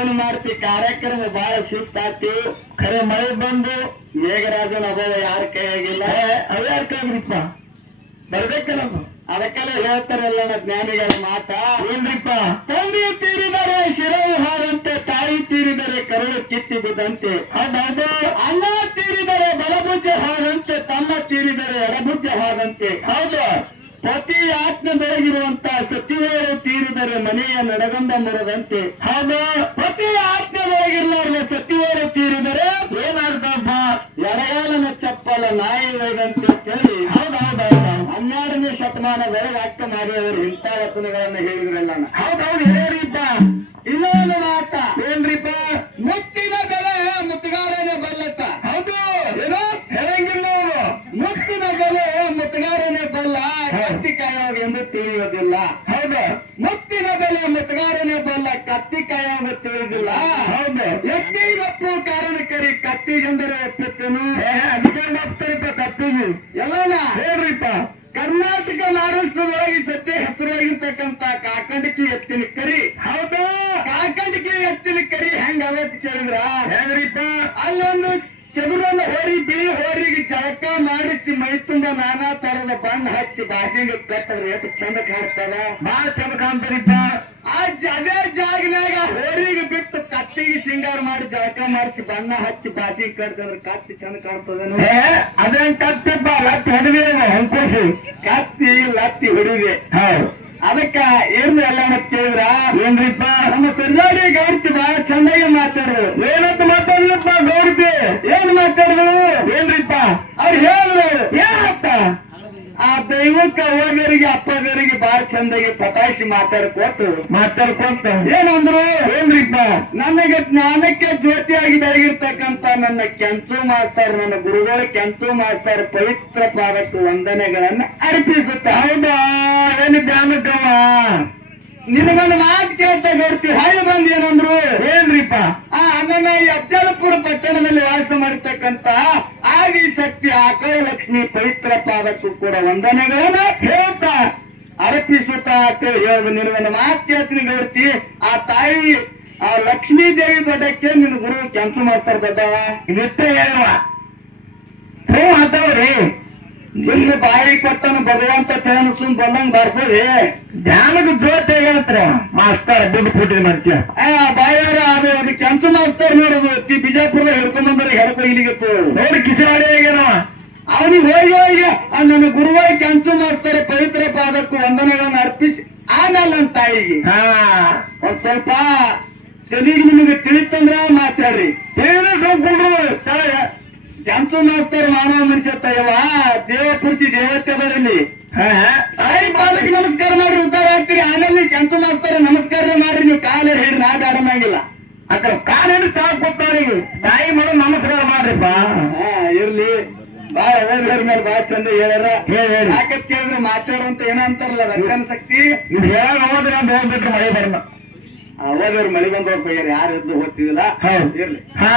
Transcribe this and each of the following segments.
ಏನ್ ಮಾಡ್ತಿ ಕಾರ್ಯಕ್ರಮ ಬಹಳ ಶಿಸ್ತಾತಿ. ಖರೆ ಮಳೆ ಬಂದು ಮೇಘರಾಜನ ಅಭವ ಯಾರ ಕೈಯಾಗಿಲ್ಲ. ಅವ್ಯಾರ ಕೈಗ್ರಿಪ್ಪ ಬರ್ಬೇಕಲ್ಲ, ಅದಕ್ಕೆಲ್ಲ ಹೇಳ್ತಾರಲ್ಲ ಜ್ಞಾನಿಗಳ ಮಾತ. ಏನ್ರಿಪ್ಪ? ತಂದೆ ತೀರಿದರೆ ಶಿರವು ಹಾರಂತೆ, ತಾಯಿ ತೀರಿದರೆ ಕರುಳು ಕಿತ್ತಿ ಬಿದ್ದಂತೆ. ಹೌದು. ಅಣ್ಣ ತೀರಿದರೆ ಬಲಭುಜ ಹಾರಂತೆ, ತಮ್ಮ ತೀರಿದರೆ ಎಡಭುಜ ಹಾರಂತೆ. ಹೌದು. ಪತಿ ಆಜ್ಞದೊಳಗಿರುವಂತ ಸತಿವೇಳು ತೀರಿದರೆ ಮನೆಯ ನಡಗಂಬ ಮುರದಂತೆ. ಹೌದು. ಪತಿ ಆಜ್ಞದೊಳಗಿರುವವರ ಸತಿವೇಳು ತೀರಿದರೆ ಏನಾಗ್ತಪ್ಪ? ಎಡಗಾಲನ ಚಪ್ಪಲ ನಾಯಿ ಒಳಗಂತೆ ಕೇಳಿ. ಹೌದೌದೌದು. 12ನೇ ಶತಮಾನದೊಳಗೆ ಅಕ್ಕ ಮಾರಿಯವರು ಇಂಥ ವಚನಗಳನ್ನ ಹೇಳಿದ್ರಲ್ಲ. ಹೌದೌದು, ಹೇಳಿರಿಪ್ಪ. ಇನ್ನೊಂದು ಮಾತ ಏನ್ರಿಪ್ಪ? ಮುತ್ತಿನ ಬೆಲೆ ಮುತ್ತುಗಾರನೇ ಬಲ್ಲತ್ತ. ಹೌದು. ಏನೋ ಹೇಳಂಗಿಲ್ಲ ಅವರು. ಮುತ್ತಿನ ಬೆಲೆ ಮುತ್ತುಗಾರನೇ ಬಲ್ಲ, ಕತ್ತಿ ಕಾಯೋಗ ಎಂದು ತಿಳಿಯೋದಿಲ್ಲ. ಹೌದು. ಮುತ್ತಿನ ಬೆಲೆ ಮುತ್ತುಗಾರನೇ ಬಲ್ಲ, ಕತ್ತಿ ಕಾಯೋಗ ತಿಳಿಯೋದಿಲ್ಲ. ಹೌದು. ಎತ್ತಿಗಪ್ಪು ಕಾರಣಕ್ಕರಿ ಕತ್ತಿಗೆಂದರೆ ಒಪ್ಪಿತ್ತೇನು? ಅದಕ್ಕೆ ಒಪ್ತಾರಿಪ್ಪ ಕತ್ತಿಗೆ ಎಲ್ಲನ. ಹೇಳ್ರಿಪ್ಪ. ಕರ್ನಾಟಕ ಮಹಾರಾಷ್ಟ್ರದೊಳಗೆ ಸದ್ಯ ಹೆಸರಾಗಿರ್ತಕ್ಕಂತ ಕಾಕಂಡಕಿ ಎತ್ತಿನ ಕರಿ. ಹೌದು. ಕಾಕಂಡಕಿ ಎತ್ತಿನ ಕರಿ ಹೆಂಗ ಅವತ್ತು ಕೇಳಿದ್ರ ಹೆಂಗ್ರಿಪ್ಪ? ಅಲ್ಲೊಂದು ಚದುರನ್ನ ಹೋರಿ, ಬಿಳಿ ಹೋರಿಗೆ ಜಳಕ ಮಾಡಿಸಿ ಮೈ ತುಂಬ ನಾನಾ ತರದ ಬಣ್ಣ ಹಚ್ಚಿ ಬಾಸಿಗೆ ಕಟ್ಟದ್ರೆ ಎಷ್ಟು ಚಂದ ಕಾಣ್ತದ. ಬಾಳ ಚಂದ ಕಾಣ್ತಾರಿಪ್ಪ. ಅದೇ ಜಾಗನಾಗ ಹೋರಿಗೆ ಬಿಟ್ಟು ಕತ್ತಿಗೆ ಶೃಂಗಾರ ಮಾಡಿ ಜಳಕ ಮಾಡಿಸಿ ಬಣ್ಣ ಹಚ್ಚಿ ಬಾಸಿಗೆ ಕಟ್ಟಿದ್ರೆ ಕತ್ತಿ ಚಂದ ಕಾಣ್ತದ. ಅದೇನ್ ಕತ್ತಿಪ್ಪ? ಲತ್ತಿ ಹೊಡಿದೆ ಅಂಕುಸಿ. ಕತ್ತಿ ಲತ್ತಿ ಹೊಡಿದೆ. ಹೌದು. ಅದಕ್ಕ ಏನು ಎಲ್ಲ ಕೇಳಿದ್ರ ಏನ್ರಿಪ್ಪ? ನಮ್ಮ ಕರ್ನಾಟಕ ಗೌಡ್ತಿ ಬಹಳ ಚಂದಾಗಿ ಮಾತಾಡಿದ್ರು. ಏನಂತ ಮಾತಾಡ್ಲಪ್ಪ ಗೌಡ್ತಿ? ಏನ್ ಮಾತಾಡಿದ್ರು ಏನ್ರಿಪ್ಪ? ಅವ್ರು ಹೇಳಿದ್ರು ಏನಂತ? ಆ ದೈವಕ್ಕ ಹೋಗರಿಗೆ ಅಪ್ಪಗರಿಗೆ ಬಹಳ ಚಂದಾಗಿ ಪತಾಯಿಸಿ ಮಾತಾಡ್ಕೊತ ಏನಂದ್ರು ಏನ್ರಿಪ್ಪ? ನನಗೆ ಜ್ಞಾನಕ್ಕೆ ಜ್ಯೋತಿಯಾಗಿ ಬೆಳಗಿರ್ತಕ್ಕಂತ ನನ್ನ ಕೆಂಚು ಮಾಸ್ತಾರ, ನನ್ನ ಗುರುಗಳು ಕೆಂಚು ಮಾಸ್ತಾರ ಪವಿತ್ರ ಪಾದಕ್ಕೆ ವಂದನೆಗಳನ್ನ ಅರ್ಪಿಸುತ್ತ. ಹೌದಾ? ಏನು ಜ್ಞಾನಕ್ಕವ? ನಿನಗೊಂದು ಮಾತು ಕೇಳ್ತಾ ನೋಡ್ತೀವಿ. ಹಾಗೆ ಬಂದ್ ಏನಂದ್ರು ಏನ್ರಿಪ್ಪ? ನನ್ನ ಅಫಜಲಪುರ ಪಟ್ಟಣದಲ್ಲಿ ವಾಸ ಮಾಡಿರ್ತಕ್ಕಂತ ಆದಿ ಶಕ್ತಿ ಆಕಳ ಲಕ್ಷ್ಮಿ ಪವಿತ್ರ ಪಾದಕ್ಕೂ ಕೂಡ ವಂದನೆಗಳನ್ನ ಹೇಳ್ತಾ ಅರ್ಪಿಸುತ್ತಾ ಅಂತ ಹೇಳುದು. ನಿನಗೊಂದು ಮಾತು ಕೇಳ್ತೀನಿ ಗೌಡ್ತಿ. ಆ ತಾಯಿ ಆ ಲಕ್ಷ್ಮೀ ದೇವಿ ದೊಡ್ಡಕ್ಕೆ ನಿನ್ನ ಗುರು ಕೆಲಸ ಮಾಡ್ತಾರ ದೊಡ್ಡವ. ಇದಿಷ್ಟೇ ಹೇಳುವ ಮಾತಾಡ್ರಿ. ಸುಮ್ಮನೆ ಬಾಯಿ ಕೊಟ್ಟನು ಭಗವಂತ ತೇನು ಸುಮ್ ಬಂದಂಗ್ ಬರ್ತದೆ. ಧ್ಯಾನದ ಜೋತೆ ಹೇಳ್ತಾರೆ ಮಾಸ್ತಾರ ದುಡ್ಡು ಕೊಟ್ಟಿದ್ ಮನುಷ್ಯ. ಬಾಯಾರ ಅದು ಕೆಂಚು ಮಾಸ್ತಾರ ನೋಡೋದು ಬಿಜಾಪುರದ ಹಿಡ್ಕೊಂಡ್ಬಂದ್ರೆ ಹೆಡ್ಕೊ ಇಲ್ಲಿಗೆ ನೋಡಿ ಕಿಸಾಡಿ ಆಗ್ಯಾನ. ಅವನಿಗೆ ಹೋಗಿ ಹೋಗಿ ನನ್ನ ಗುರುವಾಗಿ ಕೆಂಚು ಮಾಡ್ತಾರೆ ಪವಿತ್ರ ಪಾದಕ್ಕೂ ವಂದನೆಗಳನ್ನ ಅರ್ಪಿಸಿ ಆಮೇಲೆ ನನ್ನ ತಾಯಿಗೆ ಒಂದ್ ಸ್ವಲ್ಪ ತೆಲಿಗೆ ನಿಮಗೆ ತಿಳಿತಂದ್ರ ಮಾತಾಡ್ರಿ. ಕೆಂಚು ಮಾಸ್ತಾರ ಮಾನವ ಮನುಷ್ಯ ತಯವ ದೇವ ಪುರುಷಿ ದೇವತೆಗಳಲ್ಲಿ ತಾಯಿ ಪಾದಕ್ಕೆ ನಮಸ್ಕಾರ ಮಾಡ್ರಿ ಉದ್ದಾರ ಆಗ್ತೀರಿ. ಆಮೇಲೆ ಕೆಂಚು ಮಾಸ್ತಾರ ನಮಸ್ಕಾರ ಮಾಡ್ರಿ. ನೀವು ಕಾಲ ಹೇಳಿ ನಾ ಬೇಡಂಗಿಲ್ಲ. ಅಕ್ಕ ಕಾಲೇನು ಕಾಲ್ ಕೊಡ್ತಾರ. ತಾಯಿ ಮಾಡೋ ನಮಸ್ಕಾರ ಮಾಡ್ರಿಪ್ಪ. ಇರ್ಲಿ ಬಾಳ ಓದಿದ್ರ ಮೇಲೆ ಬಾಳ ಚಂದ ಹೇಳ್ಯಾರ. ಯಾಕಂತ ಕೇಳಿದ್ರೆ ಮಾತಾಡುವಂತ ಏನ ಅಂತಾರಲ್ಲ ರಕ್ಷಣ ಶಕ್ತಿ ಇದು ಹೇಳಕ್ ಹೋದ್ರೆ ಅಂತ ಹೋಗ್ಬಿಟ್ರೆ ಮಳೆ ಬರಲ್ಲ. ಓದೋರು ಮಳೆ ಬಂದು ಹೋಗ್ಬೇಕು ಯಾರು ಎದ್ದು ಓದ್ತಿದಿಲ್ಲ ಇರ್ಲಿ. ಹಾ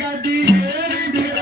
ಗದಿ ಏರಿದಿರ